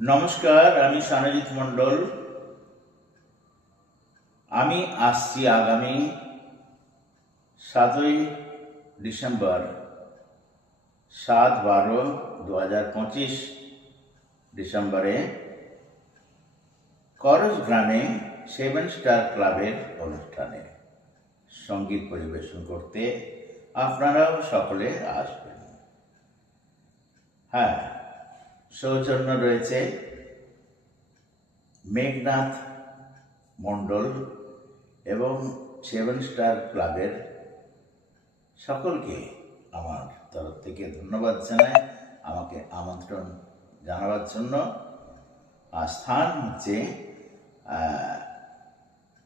নমস্কার, আমি সনজিৎ মণ্ডল। আমি আসছি আগামী 7ই ডিসেম্বর 7-12-2025 ডিসেম্বরে করজ গ্রামে 7 স্টার ক্লাবের অনুষ্ঠানে সঙ্গীত পরিবেশন করতে আপনারাও সকলে আসবেন। হ্যাঁ, সৌজন্য রয়েছে মেঘনাথ মণ্ডল এবং 7 স্টার ক্লাবের সকলকে আমার তরফ থেকে ধন্যবাদ জানাই আমাকে আমন্ত্রণ জানাবার জন্য। স্থান হচ্ছে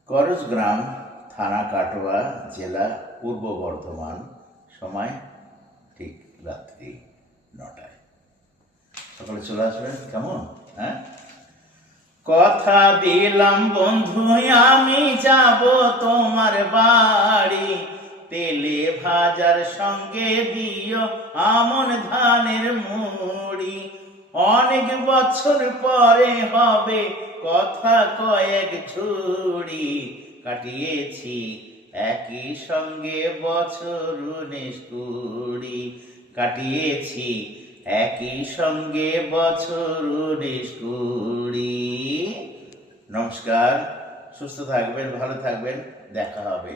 করজগ্রাম, থানা কাটোয়া, জেলা পূর্ব বর্ধমান। সময় ঠিক রাত্রি 9টায়। সকলে চলে আসবেন। কেমন? হ্যাঁ, কথা দিলাম বন্ধু আমি যাব তোমার বাড়ি, তেলে ভাজার সঙ্গে দিও আমন ধানের মুড়ি। অনেক বছর পরে হবে কথা কয়েক ঝুড়ি, কাটিয়েছি একই সঙ্গে বছর 19-20, কাটিয়েছি একই সঙ্গে বছর 19-20। নমস্কার, সুস্থ থাকবেন, ভালো থাকবেন, দেখা হবে।